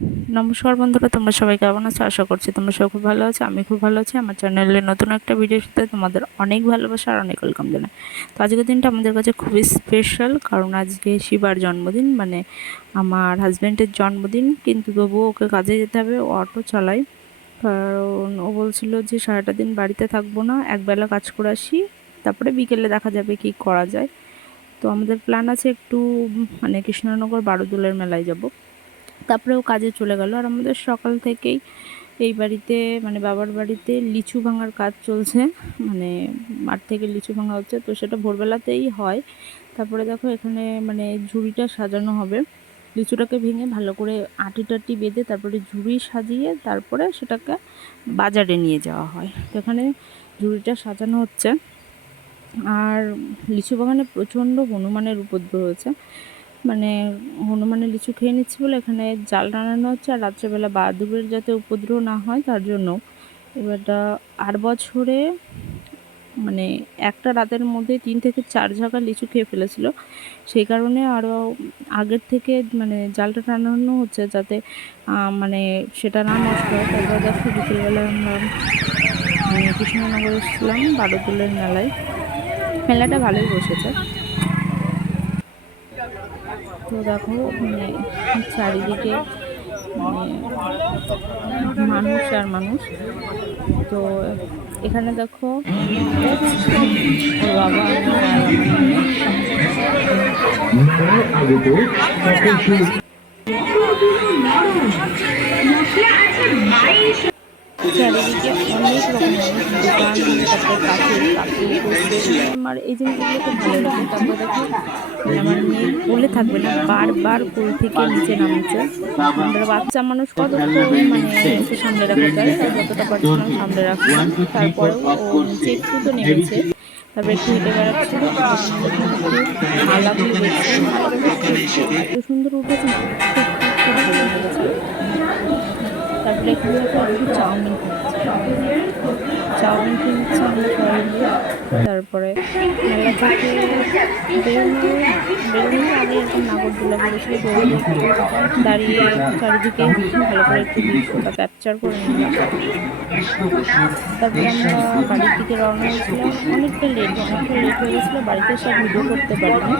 নমস্কার বন্ধুরা, তোমরা সবাই কেমন আছো? আশা করছি তোমরা সবাই খুব ভালো আছো, আমি খুব ভালো আছি। আমার চ্যানেলে নতুন একটা ভিডিওর সাথে তোমাদের অনেক ভালোবাসা আর অনেক ওয়েলকাম জানাই। তো আজকের দিনটা আমাদের কাছে খুবই স্পেশাল কারণ আজকে শিবার জন্মদিন মানে আমার হাজব্যান্ডের জন্মদিন, কিন্তু তবুও ওকে কাজে যেতে হবে, ও অটো চালায়। কারণ ও বলছিল যে সারাটা দিন বাড়িতে থাকব না, একবেলা কাজ করে আসি, তারপরে বিকেলে দেখা যাবে কি করা যায়। তো আমাদের প্ল্যান আছে একটু মানে কৃষ্ণনগর বারোদুলের মেলায় যাব। তারপরে ও কাজে চলে গেল। আর আমাদের সকাল থেকেই এই বাড়িতে মানে বাবার বাড়িতে লিচু ভাঙার কাজ চলছে। মানে মাঠ থেকে লিচু ভাঙা হচ্ছে, তো সেটা ভোরবেলাতেই হয়। তারপরে দেখো এখানে মানে ঝুড়িটা সাজানো হবে। লিচুটাকে ভেঙে ভালো করে আটি টাটি বেঁধে তারপরে ঝুড়ি সাজিয়ে তারপরে সেটাকে বাজারে নিয়ে যাওয়া হয়। তো এখানে ঝুড়িটা সাজানো হচ্ছে। আর লিচু বাগানে প্রচণ্ড হনুমানের উপদ্রব হয়েছে। মানে হনুমানের লিচু খেয়ে নিচ্ছে বলে এখানে জাল টানানো হচ্ছে আর রাত্রেবেলা বাদুরের যাতে উপদ্রব না হয় তার জন্য এবারটা আট বছরে মানে একটা রাতের মধ্যে তিন থেকে চার ঝাঁকা লিচু খেয়ে ফেলেছিল। সেই কারণে আরও আগের থেকে মানে জালটা টানানো হচ্ছে যাতে মানে সেটা না নষ্ট হয়। তারপর দেখো বিকেলবেলা আমরা কৃষ্ণনগর এসেছিলাম বারোদুলের মেলায়। মেলাটা ভালোই বসেছে। তো দেখো মানে চারিদিকে মানে মানুষ আর মানুষ। তো এখানে দেখো বাবা অনেক রকম দোকান তারপর আমার এই জিনিসগুলো খুব ভালো লাগে। তারপর আমার মেয়ে বলে থাকবে না, বারবার কোল থেকে নিচে নামছে। বাচ্চা মানুষ কত মানে সামনে রাখা যায় তাই যতটা পারছিলাম সামনে রাখলাম তারপরেও ও নিচে একটু তো নেমেছে। তারপরে একটু হেঁটে বেড়াচ্ছিল এত সুন্দর উঠেছে। তারপরে এখানে একটু চাউমিন চাউমিন কিনছি আমরা সবাই তারপরে মেলা থেকে বেরোনো আগে এরকম নাগরদোলা করেছিল দাঁড়িয়ে চারিদিকে ভালো করে একটু ক্যাপচার করে নিলাম। তারপরে আমরা বাড়ির দিকে রওনা হয়েছিলাম। অনেকটা লেট অনেকটা লেট হয়ে গেছিল, বাড়িতে সব ভিডিও করতে পারিনি।